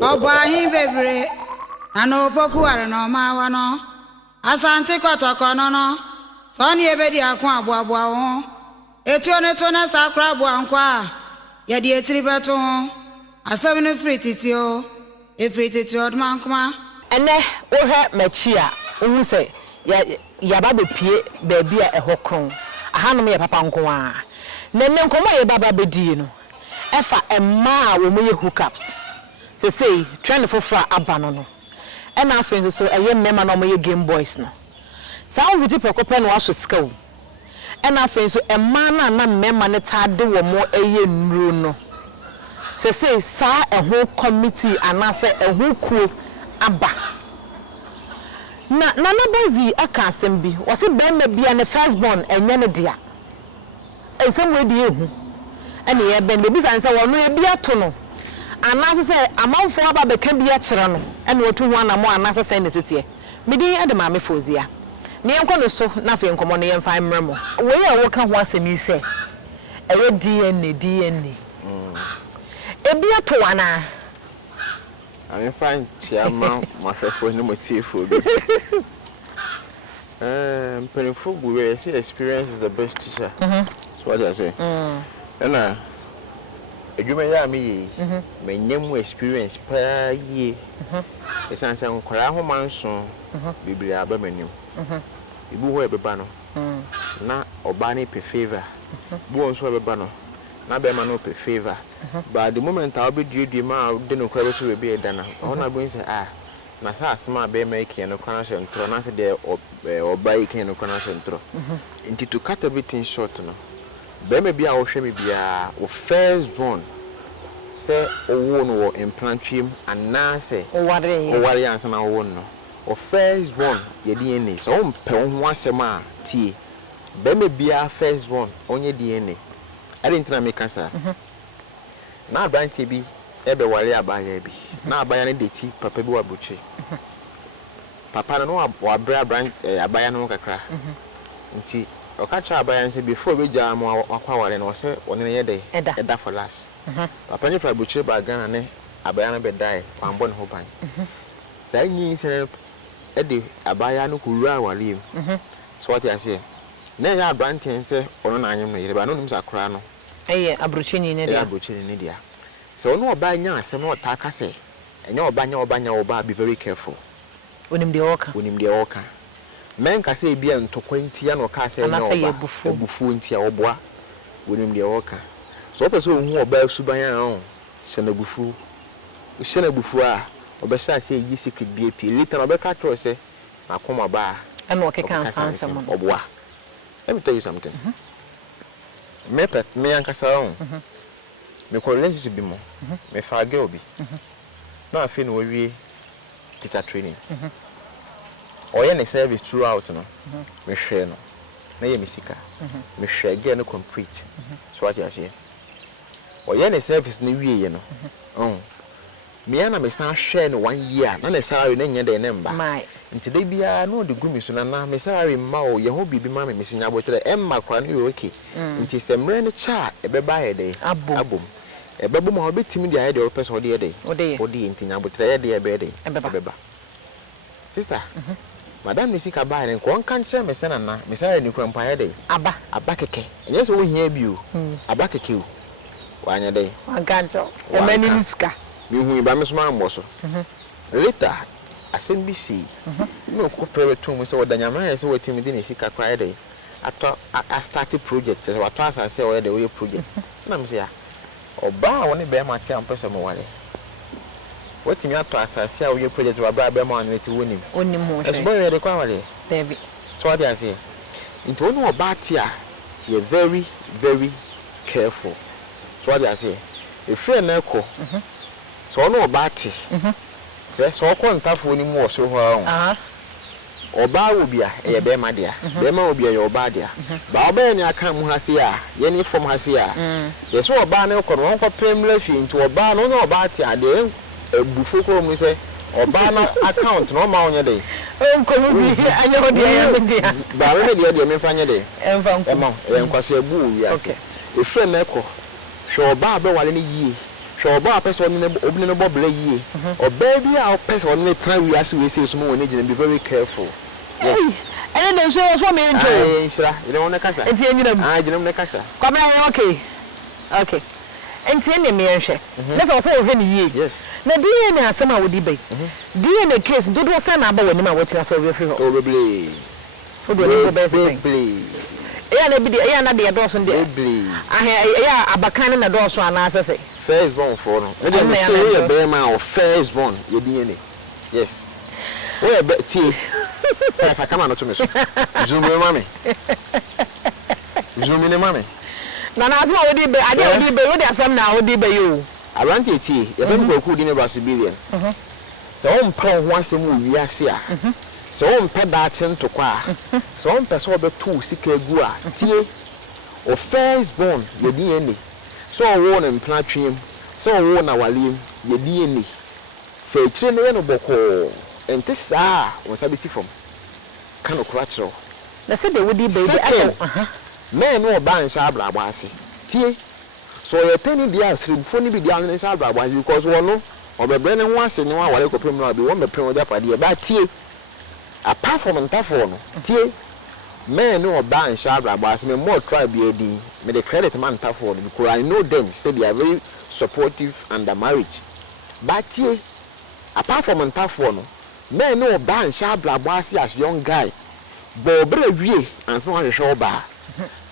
Obahi bebre ano poku are no mawa no asante kotoko no so ne ebedi akwa aboabo ho etuo ne to na sakra abo ankwa ye de etiri beto ho asem ne frititio efrititio odmankoma ene wo he machi a wo se ya ba bepie ba bia ehokron ahanom ye papa nko a nenne nkomo ye baba bedie no efa emma a wo mo ye hookups say trend for abano no and our friends so a young member no mo ye game boys no sa wo viti prekope no aso sika wo and our friends so emma na member ne tade wo mo eye nru no say sa a whole committee anase a whole crew aba na bazi aka asem bi wo se be ma bia ne first born enye ne dia ensem we die hu ene ye ben be bi san se wo no e bia to no anaso se amanfo aba beka bia kire no ene wotu hu anamo anaso se ne setie medin ade ma me fozia me enko no so na fe nkomo no ye mfa mremo we ye wo ka ho asemi se eye DNA ebia to wana I'm fine, Chiama, my friend, no motive. Painful, we see experience is the best teacher. That's what I say. And you may me, my name experience per year. It's answer on Karahoman soon, Biblia Birmingham. You will have a banner. Now, Obani pay favor. Bones have a banner. Na be man pay favor but the moment I be due the man didn't quite to be a dana on a boy say na sa asma be make no connection tro na say there or buy can no connection tro into to cut everything short no be me bia wo hwe me bia wo first born say owo no wo implant him and na say o ware ansa na wo no o first born ye DNA so o mpe ho asem a tie be me bia first born onye DNA I didn't know make answer. Na branch bi ebe wale abaya bi. Na abaya ne deti papa bi wabuchi. Papa no wa bra branch abaya no kakra. Nti o ka cha abaya say before we jam mo akwa wale no say one ne yede eda for last. Papa ni fra buchi ba Ghana ne abaya no be die wambo ne ho ban. Say nyi say ede abaya no kuwura wale im. So what you say? Na ya branch say ono na anyem no yire ba no nim sakra no abrochini ne dia abrochini ne dia so no oba nya asem no taka say enya oba be very careful onim de oka men ka say bia ntokwanti ya no ka say enya obufu nti ya oboa onim de oka so person hu oba suban ya shena bufu a oba say yi secret bap later oba ka tro say akoma ba and o keka ansam oboa. Let me tell you something. Me ankasa on. Me ko relationship bi mo. Me fa girl bi. Na afi no we teacher training. Oye ne service throughout no. Me hwe no. Na ye misika. Me hwe girl no complete. So what you say? Oye ne service ni wie ye no. Me ana me san hwe no 1 year. Na ne salary na nya de number. Nti de bia no de gumi so na me salary ma o ye ho bibi ma me mesinya botere emma kwa no yo okay nti semre ne cha ebeba ye de abom ebebo ma obetimi de aye de person ode ye de ode nti nya botere ye de ebeba sister madam ni sika ba ne ko kan kire me se na me salary ni kwampa ye de aba keke enye so wo hia bi o aba keke o wanya de wankancho emani ni sika mi hu ba me so ma mbo so later ASEM BC no ko private to me say wadanyama say wetin me dey sika cry dey ato a started project say wato asase o dey we project na me say oba woni be ma ti am pese mo wale wetin me ato asase a we project wa bra be ma no ti wonim mo e so boy dey kwa wale David so what you say into woni oba ti a you very very careful so what you say if you na ko so woni oba ti yes, so kontafo ni mu so ho ahun. Oba wo bia e be ma dia. Be ma wo bia ye oba dia. Ba oba ni aka mu hase a, ye ni form hase a. Yes, oba na ko no ko premier fi into oba no na oba ti ade ebufu ko mu se oba na account no ma onye dey. Nko mu bi anya ho dia ya dia. Ba we dia me fa nye dey. Emfa nko. E ma e nkwase abu wi ase. E friend na ko. Hwe oba be wale ni yie. Show bar person opening a bubble ye. Or baby, our person on the time we ask we say small and be very careful. Yes. And then show me into you don't want to casa. and you I don't know casa. come on, okay. And tell me, that's also a year. Yes. Now, DNA, some would debate. DNA case, do not send about when I watch us over your Probably. Probably. Yeah, the adults there. I a bacana and also an answer say. First born for no. I don't say a bear man or first born, your DNA. Yes. Where bet tea? If I come on to me, zoom in, mommy. Zoom in, mommy. No, that's what we did. I didn't be with some now, did you? I ran to tea, you haven't go good in a Brazilian. So, on pound once a movie, yes, yeah. So, on pet that to qua. So, on person over 2 sick gua, tea or first born, your DNA. So, worn and platinum, so worn our limb, your DNA. For train no boko, and this was I see from kind of crutch. They said they would be baby. Men no ban sabra wasi. Tie. So your penny dia stream phone be dia in sabra wasi because one no or be brand once and one wale ko premier be one be premier japa dia ba tie. Apart from ntafo no. Tie. Men no ban sabra wasi me more try be edi. Me the credit man ntafo no because I know them say they are very supportive under marriage. But tie. Apart from ntafo no. Men no ban sabra wasi as young guy. Bo bre wie and so show ba.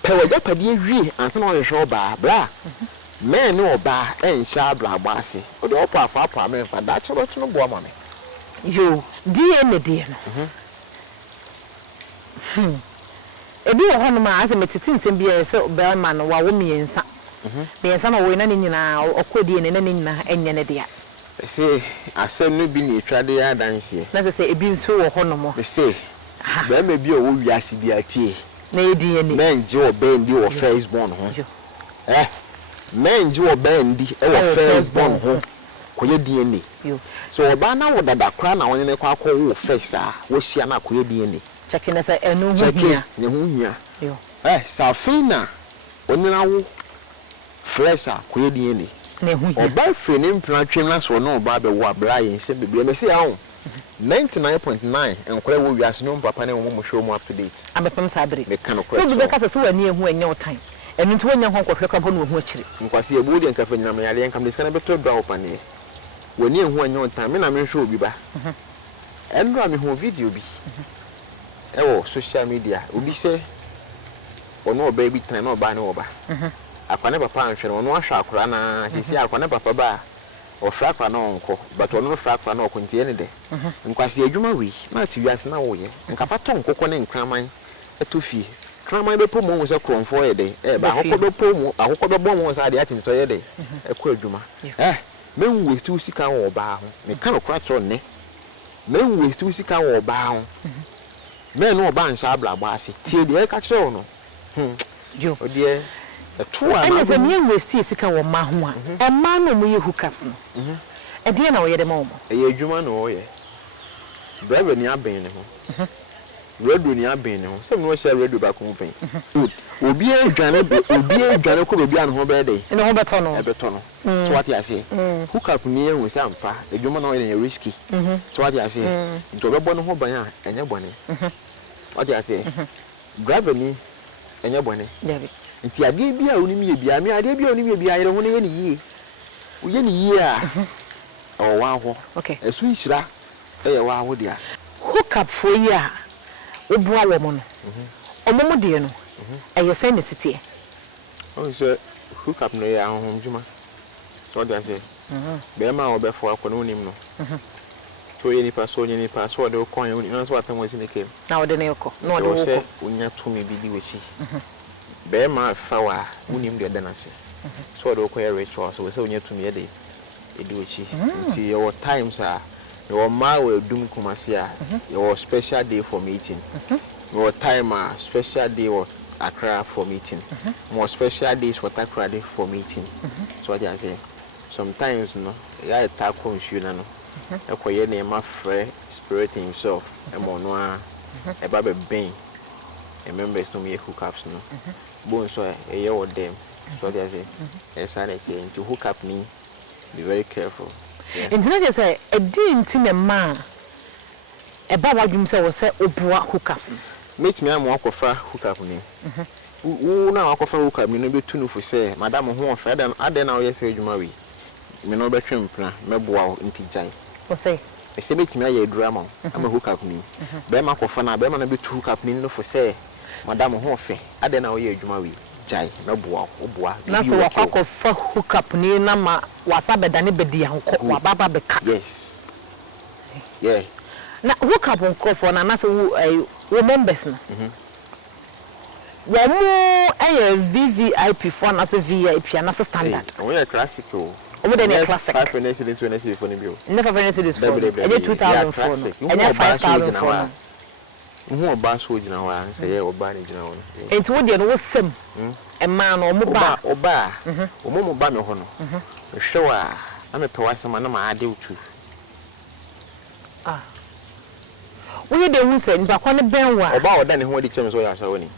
Pewaja padie wie anse na ohwe oba bra men no oba ensha bra gbase o de opa afa men fa da chero to no bo ama me yo DNA de no ebi wo hono ma ase metiti nsem bia se be ma no wa wo miensa miensa na wo na ni nyina okodi ne na ni nyina enye ne de a say asem no bi ni twade ya danse na se ebi nso wo hono mo say ba me bi o wo wiase bi atie na DNA men ji o bendi o first born ho men ji o bendi e o first born ho koye DNA so oba na wo dada kra na won ne kwa akọ wo first wo hia na koye DNA check na say enu hu hia ne hu hia safina onina wo fresh koye DNA ne hu hia oba fre ne mpra twem na so no oba be wo abra yin se bebre me se ahun 99.9 enkore wo wiase no papa ne wo mo show mo update abepem sabere me kan so bi be kasa se wani ehu enye otan enu nti wonya ho nkwohwe ka bo no hu akire nkwase e bodi enka fa nyina me yale enka me skana beto dwa opane wani ehu enye otan me na me show bi ba enra me ho video bi ewo social media obi se ono oba bi tan na oba ne oba akwane papa anhwe no ono ahwa akora na hisi akwane papa ba o frakwa na onko but ono frakwa na okuntie ne de nkwase adwuma wi na ti wiase na wo ye nkafa to nkokọ ne nkraman etofie kraman be pomo wo se kronfo ye de ba akokọ pomo akokọ be bomo sa de atin so ye de ekọ adwuma men waste usika wo ba ho me kan okra tro ne men waste usika wo ba ho men no ba nsa abla ba ase tie de e ka kire wo no jo odie and as a new waste sika wo ma ho a ma no mu ye hookups no e de na wo ye de ma wo e ye adwuma no wo ye brother ni aben ne ho radio ni aben ne ho se no share radio ba ko pen obi adwane ko obi an ho be de ne ho beto no e beto no so what you say hookup ni ye hu se ampa adwuma no ye risky so what you say nto be bo no ho ban a enye bone what you say brother ni enye bone nti ade bia onimi ye bia me ade bia onimi ye bia yere ho ne ye ni yie wo ye ni yie a o wa ho okay esu nhira e ye wa ho dia hookup for yi a obuwa wo mo no omomo de no e ye say necessity o se hookup no ye ahom djuma so dia say be ma wo be fo akọ no nim no to ye ni pa so de ko ye ni na so atam wasi ne kem na wo de ne ko no de wo ko unya to me bi di wechi be ma fa wa unim de danase so de ko ye ritual so we say unya to me de edi wechi nti your times are your ma we dum kumase a your special day for meeting your time special day or Accra for meeting more special days for Accra day for meeting so what I say sometimes no ya ta confusion no e ko ye na ma frɛ spirit himself e mo no a e ba be ben e members no me hookups no bon so e ye with them so what I say e sanity into hookup ni Be very careful. Internet you say a didn't in a man. A baba himself was say obua hookups. Meet me, I'm walk of hookup me. Who now walk of hookup me, no be too for say, Madame who of Adam, I then now yes, you marry. Me no be trim plan, me bow in Tijay. Or say, I say, meet me a drama, I'm a hookup me. Bema Kofana, Bema be two hookup me no for say, Madame who of I then now you marry. Jai, no boa, boa. That's what I call for hookup near Nama was a bed and a bedi and cock Baba Beca. Yes. Yeah. Now hookup on call for an answer a woman business. One more a VVIP for as a VIP and as a standard. We are classical. Over the classic. 5 minutes into an essay for the Never finished this for 2004 and 5,000. Who are bass wood now and say, or banning now. It's what you know, sim a man or mobile or bar, or Momo Bano Hono. Sure, I'm a person, man, I do too. Ah, we didn't say, but when the bell was about then, what the terms were so only.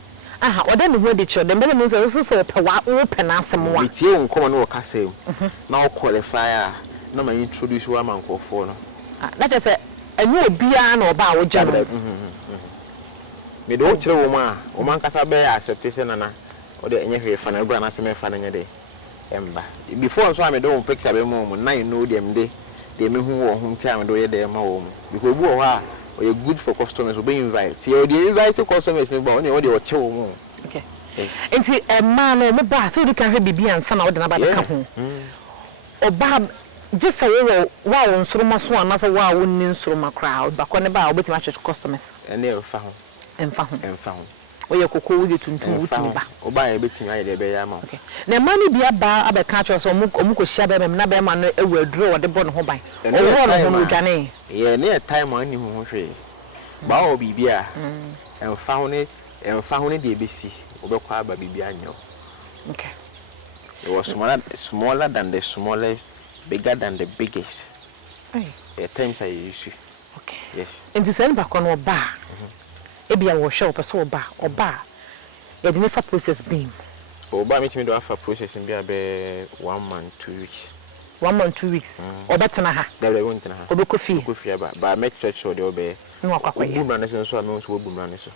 Ah, or then the show, the better news also say, open as some one. It's you common work, I say. Now qualifier, no man introduce one man called for. That is a new piano or bow general. Me don't tell woman Casabe acceptation or the any fan and brand as a fan in a day. Before so I don't picture a moment, now you know them they may who time and do their home. Because you are good for customers who be invited. You invite customers, but only your chill. Okay. Yes. And see a man or mobile so they can have be and son out about the home. Or Bob. Just a wow on Sroma Swan, as a wow in Sroma crowd, but on about with much customers. And they found. And found. Or you could call you to or buy a bit in the okay. Now, money be a bar, a catch or some Muko Shabba and Nabaman will draw at the bottom of my. And Ghanaian. Yeah, near time on him, Bow be beer and found it the ABC, Obequa Babiano. Okay. It was smaller than the smallest. Bigger than the biggest. At times I use you. Okay. Yes. And to send back on a bar. Maybe I will show up a so bar or bar. You didn't have process beam. Oh, by me to do after processing be about 1 month, 2 weeks. 1 month, 2 weeks. Or better than her. They were going to have. Or coffee. Coffee about. But I make church or they'll be. No, I can't. Boom runners and so I know so boom runners.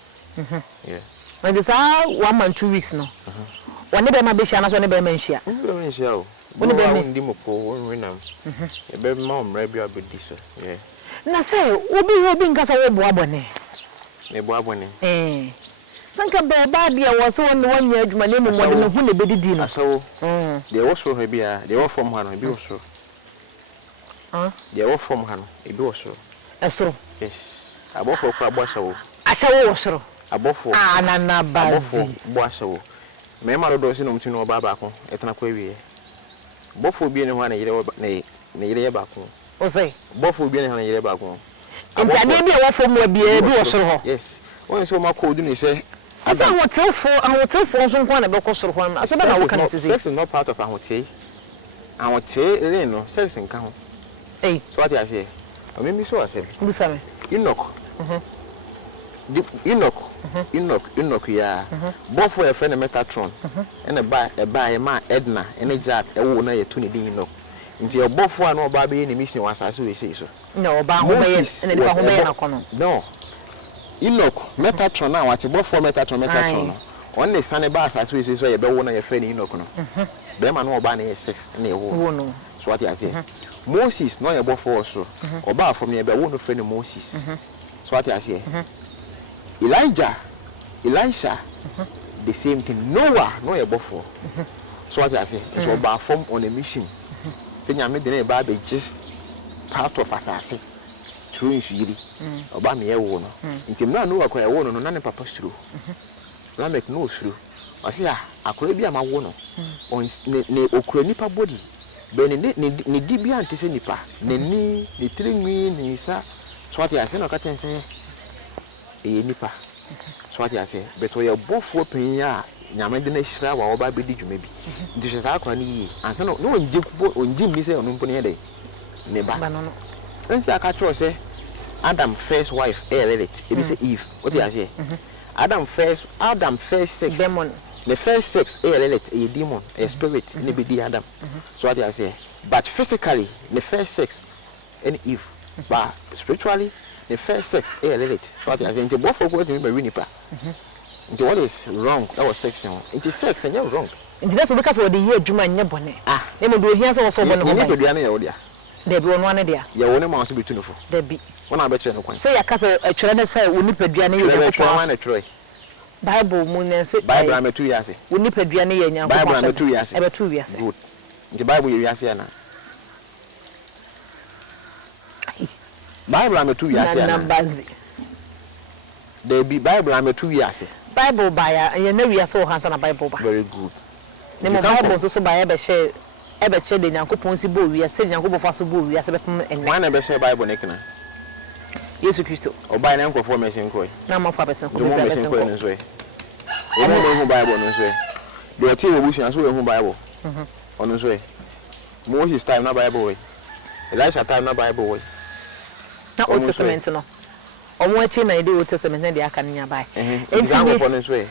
Yeah. When this are 1 month, 2 weeks now. One day my bishop has one day mention. When the baby Dimopo, when I'm a baby mom, maybe I'll be this. Yeah. Now say, we'll be in Casa Wabone. A Wabone. Eh. Sanka Baby was 1 year, my name was one who the baby dinner. So, they also maybe they were from Hano, be also. They were from Hano, it was so. So, yes. Above for Crabwasso. I shall also. Above for Anna Bazi. Boasso. Mamma does not know about Baco, Etanaquavi. Both will be in one year back. Or say, both will be in a year back. And I may be a from where be a so. Yes. Once so much cold, you say, I will tell for some one about cost of one. I said, I can say, this is not part of our tea. Our tea, no, sex and count. Eh, so what I say, I mean, so I said, Enoch. Enoch, yeah. Both were a friend of Metatron and a buy a man, Edna, and a jar, a woman, a 20 Enoch. Until both one or Barbie in the mission was as we say so. No, about Moses and no. Enoch, Metatron now, what's both for Metatron. Only Sunny Bass as we say, so you don't want your friend Enoch. Them and no banning 6 and a woman. So what I say. Moses, no, you're both for us, or bar for me, but one friend of Moses. So what I say. Elijah, Elisha, the same thing. Noah, no above for. So what I say, it's about form on a mission. Saying I made the name Baby part of assassin. True in Shiri, about me a woman. Until now, no, I quite a woman, none of Papa's true. I make no true. I say, I could be a man on Okronipa body. Benny Dibia and Tissanipa, Nenny, the telling me, Nisa. So what I say, no, I can say. Nipa. So what I say, but we are both open ya. Yamedine Shra or Baby did you maybe. This is our cranny, and so no one Jim say on Umpony. Neba. Let's say Adam first wife, it is Eve. What do I say? Adam first sex. Demon. The first sex, a demon, a spirit, maybe Adam. So what I say, But physically, the first sex, and if, but spiritually, the first sex, Lilith. So what I say, into both of what you mean by into what is wrong, that was sex, into sex, and you're wrong. Into that's because what the year Juma and Yabone. Ah, they will do here also one of the there be one there. You want a mouse to be tuneful. There be one I bet you. Say a castle, a trend say, we need Pedriani, a tray. Bible moon and say, Bible, I'm a 2 years. We need Pedriani and Bible, I'm a 2 years. Ever 2 years. Good. The Bible, you are saying. Bible, I'm a 2 years. There be Bible, I'm a 2 years. Bible buyer, and you know we are so hands on a Bible. Very good. The Bible also buy ever share the Yanko Ponsibo, we are saying Yanko Fassible, we are 7 and one ever share Bible Nekana. Yes, Christo, or buy an uncle for Messin Coy. No more for Messin Coy in his way. I don't know Bible on his way. Do a team of wish and swear Bible on his way. Moses time, not Bible way. Elisha time, not Bible way. Not Old Testament, no. Or watching I do Old Testament, and the Acania by. Example on his way.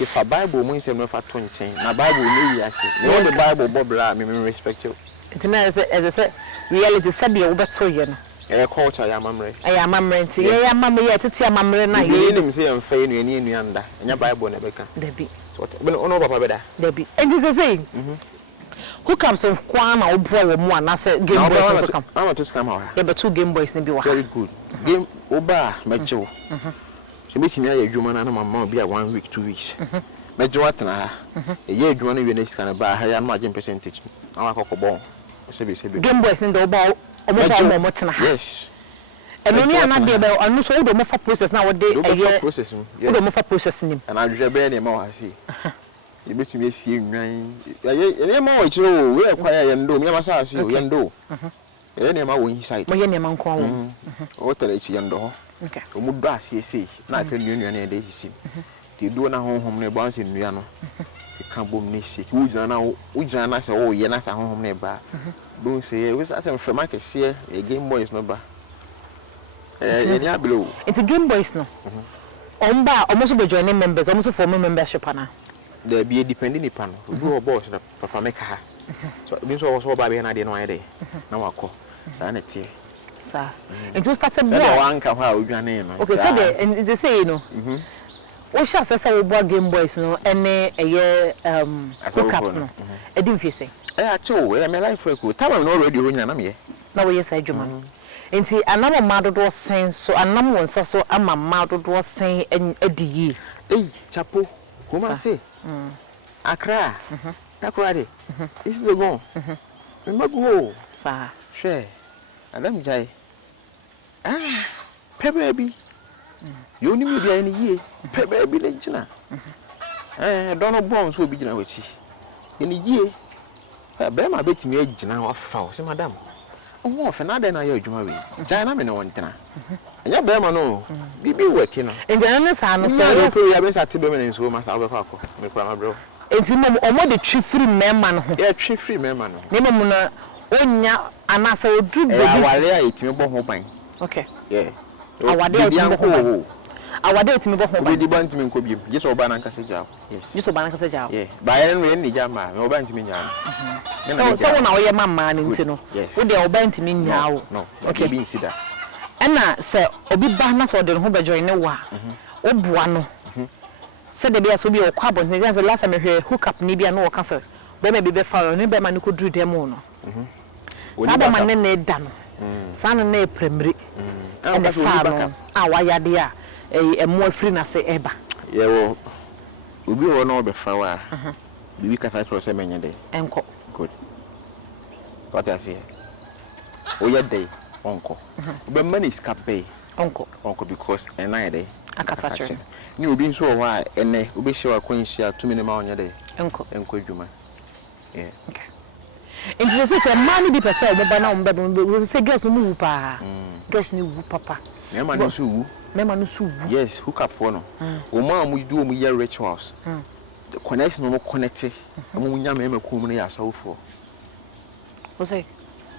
If a Bible means I'm not for 20, my Bible, maybe I say, no, the Bible, Bob, I respect you. It's as I said, reality said the over so you know. A culture, I am memory. I am memory, I am memory, yet it's a memory. I hear him say, I'm failing you under, and your Bible never can. There be. But on over better. There be. And it's the same. Who comes from Kwana or Bro one? I said, Game Boys. I want to scam out. There were 2 Game Boys in the very good. Game Oba, Metro. She makes me a human and my mom be a 1 week, 2 weeks. Major what a year, you want to be next kind of buy higher margin percentage. I like a ball. Game Boys in the ball. Yes. And only another about and so the more process nowadays. Processing. Yes. The more processing. And I just bear them all. I see. You bet me see you. Yeah, more it's low. We are quiet and do. Me must ask you. Yendo. Any more inside. My name uncle. What are it's yendo? Okay. Umudas, you see. Not a union and they see. You do not home near Bonds in Miano. You can't boom me sick. We join us. Oh, you're not a home neighbor. Don't say, we start from Marcus here. A Game Boy is no bar. It's a Game Boys no. Omba almost be joining members, almost forming membership. There be a depending upon who do a boss, Papa make her. So this was all by an idea no idea. Now I call. Sanity. Sir. It was started one how your name. Okay, so they say, you know. We shall say about Game Boys no, any a year hookups no. I didn't feel say. I told you, I'm a life record. Tell me already when I'm here. No, yes, I do, man. And see, another mother was saying so, and no one saw so, and my mother was saying, and Eddie. Eh, Chapo, whom I say? I cry. I cried. It's the go. Remember, go, sir. Share. And I'm jay. Ah, baby. You only may be any year. Baby, Legina. Donald Bones will be in with you. In a year. Bema bet me age now of false, madam. Oh, for another night, you marry. China, no one. And your Bema no, be working. And the honest, I'm sorry, I was at the women in so much our papa, my bro. It's him or more the chief free man. Yeah, chief free man. Nemona, Onya, and I saw do it. Okay, yeah. Our day, our day to me, but you want to me, could be just over Banaka Sajal. Yes, just over Banaka Sajal. Yeah, by any Jama, no band to me now. So now your mamma into no. Yes, would they obey to me now? No, okay, be consider. And I say, Obi Banas or the Hoba join no one. Obuano said the bears will be a carbon. There's the last time I heard hook up Nibia no castle. But maybe the fire, maybe man could do them on. Sabaman ne done. Son ne primary. And the farm. Our idea. A more free na say eba. Yeah, well, we will know the flower. We can fight for 7 day. Uncle. Good. What I say? Oh, your day, uncle. But money is cap pay. Uncle. Uncle, because a night day. A cassation. You being so why, and they will be sure a queen share 2 minutes on your day. Uncle. Uncle, you man. Yeah. Okay. And this is a money be per se, but now, we say girls move, pa. Girls new papa. Never know who. Yes, hook up for no. Oma we do me rituals. The connection no connected. Amu nya me come na so for. What say?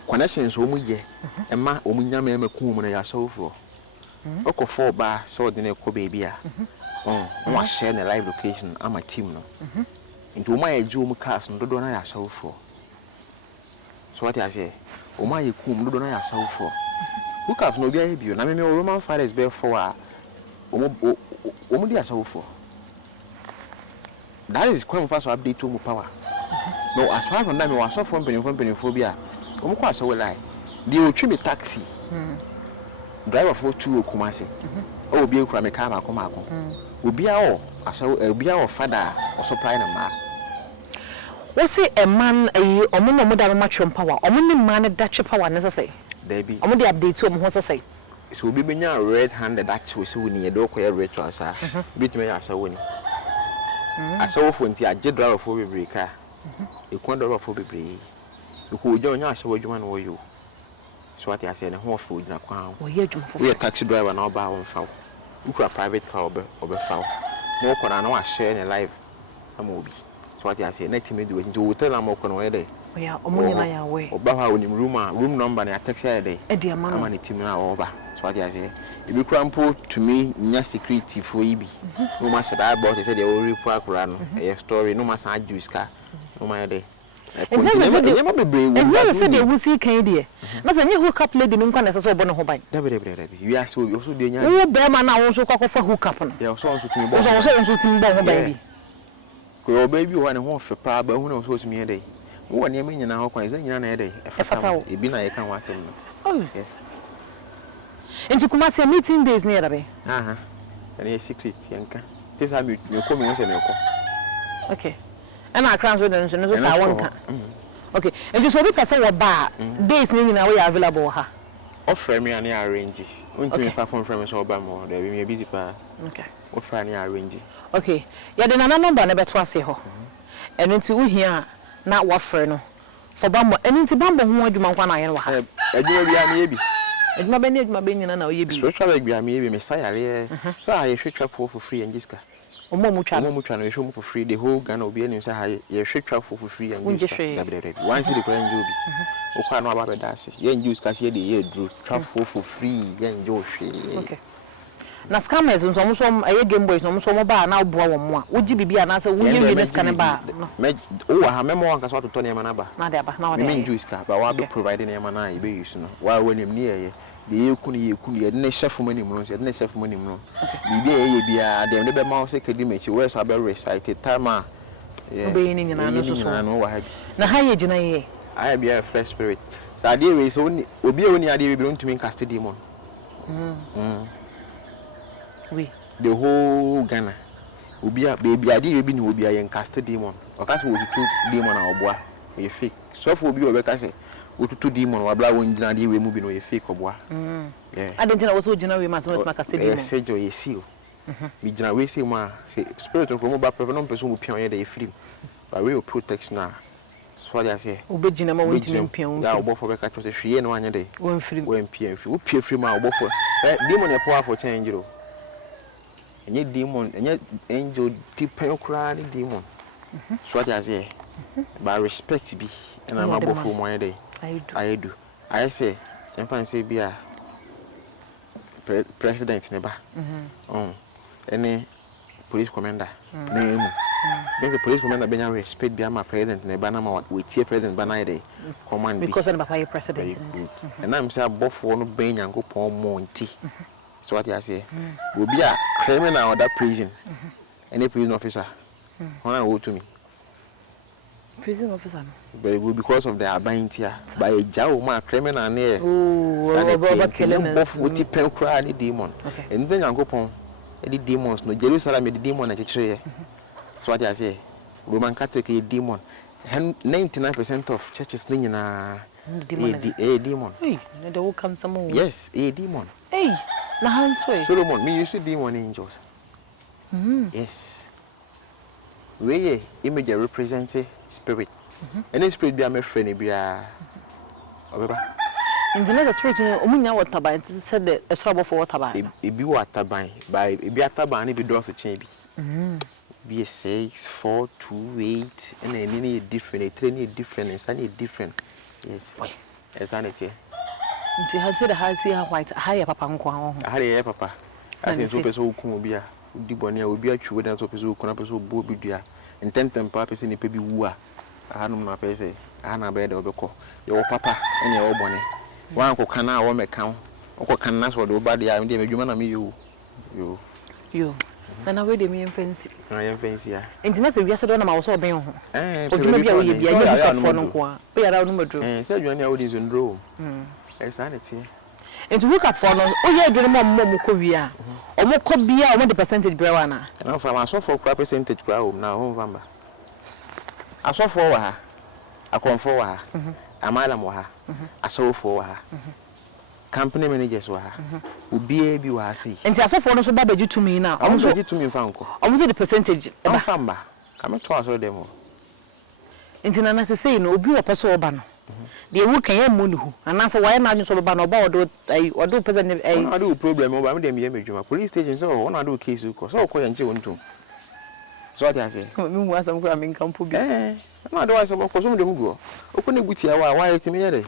Connections o mu ye. E ma o mu nya me come na so for. Okofo ba so de na ko baby a. Wa share the live location am my team no. Into my eju mu class no do na ya so for. So what I say, o ma ye kum do na ya saw for. Hook up no bia bio na me Roman fathers be for o mo dia saw for. That is quite fast to update to power. No, as far from that, me was so from penifobia. O mo kwa saw lie. The o twi me taxi. Driver for 2 Kumasi. Oh, be a me car Mako. Ubia o asaw ubia o father or supply na ma. What's it a man a omo no da match power? Omo man that power necessary. Baby. Omo the update to omo ho say. So be benya red handed that we see we do ko ritual sa. Bit me asaw ni. Asaw for nti age driver for bebre car. E kon driver for bebre. Ko ojo nya asaw adwuma no yo. So what I say na ho for ogina kwan. We adwuma for. We taxi driver na oba won fa. We a private car obe fa. Mo kona na wa share in live amobi. So what I say net me do it into hotel am kona we dey. Yeah, omo nyina ya we. Oba ha onim room number na taxi dey. E dey ama na team na oba. So what I say e be crampo to me nya security for ibi. No ma say that about say dey o report akura no. E story no ma san juice car. No ma dey. And then said they will see Canadian. Nothing you hook up lady in Congress or Bono Hobby. You are so also doing your bearman now also cock for hook up. They are so to me. Also, baby. Go baby, one and one for power, but who knows me a day. One year meaning now, quite a day. A bin I can watch him. Oh, yes. And to come at meeting days near me. And a secret, Yanka. This I meet you coming once and okay. And I can't do them, so I won't. Okay, and just what person were bar days in our way available. Offer me an arrange. Until far from friends or Bamo, there will be a busy pa. Okay. Offer any arrange. Okay, yeah, then another number never twice here. And into here, not what friend for Bambo, and into Bambo who would you want one I know. I do be a maybe. It might be my being and now you be. So be a maybe Messiah. So I should travel for free and Jiska. Momucha show for free the whole Ghana will be in say you should travel for free and once the grand job o kwa no aba bedase ye use kasi ye dey drew travel for free ye enjoy okay na scammers nso so aye game boys no so mo ba na oboa wo mo a wogi bibia na say wo ye we scan ba me o ha memo wan kasa to ne ma ba na de aba na wo de me use ka ba wa be provide ne ma na e be use no wa wanim ni ye de yekunu ye ne chef mani mu no se ne chef mani mu no bibi ye bia de ne be ma se kedi mechi we so be recite time a be ni nyina no so na wa ha na ha ye gina ye I be a fresh spirit so ade we so obi oni ade we don't mean cast demon we the whole Ghana obi a baby ade we bi ni obi a yen cast demon o ka se wo tutu demon a oboa we fake so for obi o be ka se otutu demon wa bla won gina ade we mu bi no ye fake oboa yeah I don't know so gina we ma so cast demon say jo ye see o mi gina we say ma say spirit of mo ba prefer no person mu pian ye dey free but we protection na so I say obegina ma won tin pian da obo for be ka say hwie no anya dey won free won pian free wo pie free ma obo for demon e power for change ro enye demon enye angel tipen kura ni demon so I say but respect be and am abo for mo anya dey I do I say em fan say bia president ne ba any police commander name then the police commander benya respect be my president ne ba na ma we tie president ba na dey command because na papa president and I'm say abofo no ben yankopon mo nti so what I say obi a criminal or that prison any prison officer when go to me prison officer but because of the abiding here by a jaw ma criminal na Robert killing bofo ti pen kra ni demon and then yankopon the demons no Jerusalem the demon na chechire so what I say Roman Catholic a demon 99% of churches nyina a demon hey they will come some yes a demon hey na handsway Solomon me used to demon angels yes we image represent spirit any spirit be am friend bia obeba in the spirit omunya water by said the trouble for water by e bi water by e bi ataban ni bi do so chen bi be 6 4 2 8 and any different a train different and sunny different yes exactly nti ha say the house here white higher papa nko ho higher papa I think so person ku obi a di bone a obi atwu we dan so person ku na person bo bi dua intentem pa person ni pe bi wu a ahanum na pese ahana be de obekọ ye papa ene ye bone wan ko kana wo meka ko kana so de obade ya me medwuma na me yo na we de me fancy na ye fancy ya entina se wiase do na ma wo so oben ho odwuma bia wo ye bia ye bi fo no ko a wo yara no madro se adwuma ne awodi so ndro sa ne tie enti hook up for no o ye adwuma mo ko wi a o mo ko bia o mo de percentage brewa na na fa ma so for percentage kwa o na ho vamba asofo wa ha akonfo wa ha amalam wa ha asofo wa ha company managers wa ha obi bi wa ha sei enti asofo no so ba beji tumi na o so beji tumi fa nko o mo the percentage ba famba kame to aso dem enti na se sei no obi wo peso oba no de wu kan ya mo ni hu anase wa ya na so ba no oba odo percent ai odo problem oba me dem ye medwuma police station so won ado case ko so ko ya nche wontum so what I say me mu asam ko am nkampo bi na do asam ko so mo dem guo okone butia wa yetimi ye de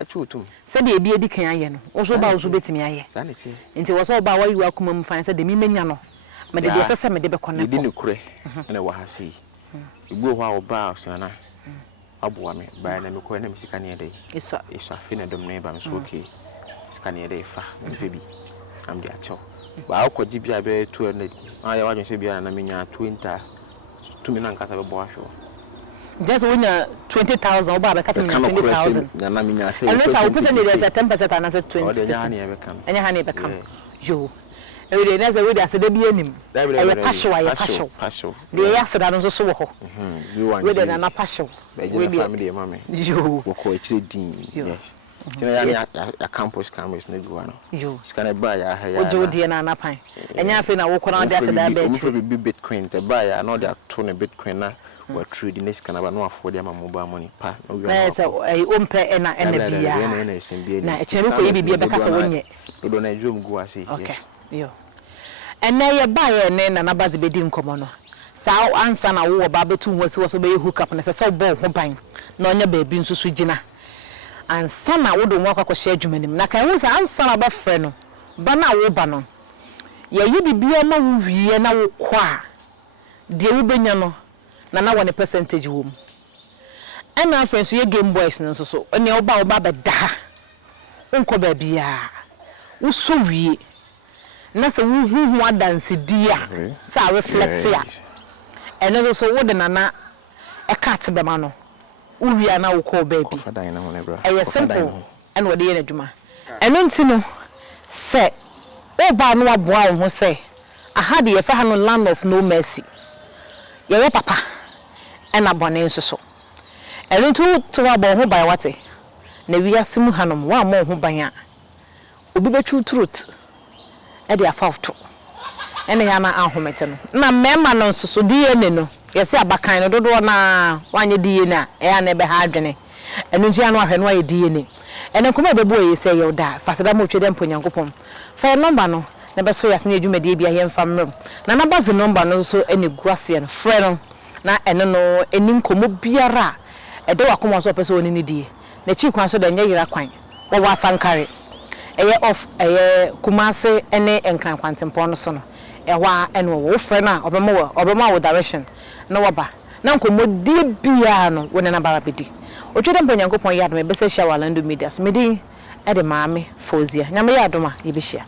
atutum se de ebi edi kan aye no wo so ba wo so betimi aye sa ne tie nti wo so ba wa yiwa kuma mu fan se de mi menya no me de sese me de be kone ko di kure na wa ha sei igbo ho a oba osana abuwa me ba na me ko na me sika ne de isa fi na dom na ba me so okay sika ne de fa me pebi am de acho ba akodi bia be 200 aya wa se bia na menya 20 to me na nkasa be bo ahwo just when you 20,000 oba be kasa 20,000 na menya say unless I put in there 10% and say 20% anya hani e be kam anya hani e be kam yo every day na say we dey ase be anim e pasho de ya seda no so wo ho we dey na pasho we dey family mama yo wo ko e din yes tina ya campus campus na guwa no yo skana ba ya ha ya ojo de na pan enya afi na wo ko na de ase da ba chi be bitcoin te ba ya no de ato na bitcoin na wa trade ne skana ba no afọ de ma mobile money pa no wi na say ai ompe na bia na e chere ko yi bia be kasa wonye do na jom guwa say yes yo ene ye ba ye ne na bazi be di nkomo no sa ansa na wo ba betu ho si wo so be hook up na se bo ho ban na onya ba bi nsusu gina ansa na wo do mo akwa hye adwumanim na kan wo sa ansa na ba frɛ no ba na wo ba no ye yi bibia na wo wie na wo kwa de wo benya no na wo ne percentage wo mu ena friends ye game boys no so ene wo ba be da onko ba bia wo so wie na se wo hu adanse dia sa reflect ya ene so wo de nana e cat be ma no uria na wo ko baby e simple and wo de ye adwuma eno ntino se wo ba no aboa wo ho se aha de ye fa ha no land of no mercy ye papa ena bone nso so eno to wa bo ho ban wate na wiase mu hanom wa mo ho ban a obi betru truth e de afafto ene ya na ahomete no na mema no nso so DNA no yesi abakan no dodo na wanye DNA e ya na be ha adwene eno nji anu ahwe no aye DNA ene kuma be bo yesi ye oda fasada mo twede mponyankopom fa number no na be so yase na adwumade bia ye mfa mmrem na na base number no so ene guase no frɛ no na ene no enim komo biara e de wakoma so pese oni ne die na chi kwan so da nya yira kwan wo wasankare eye off eye kumase ene enkan kwantempɔ no so no ewa ene wo frɛ na obema wo direction na woba na nkomodi bia no wona na bara bedi otwede mponyankopɔn yadom be se hia Alandu Media so medi e de maame Fozia nyame yadom a ye be hia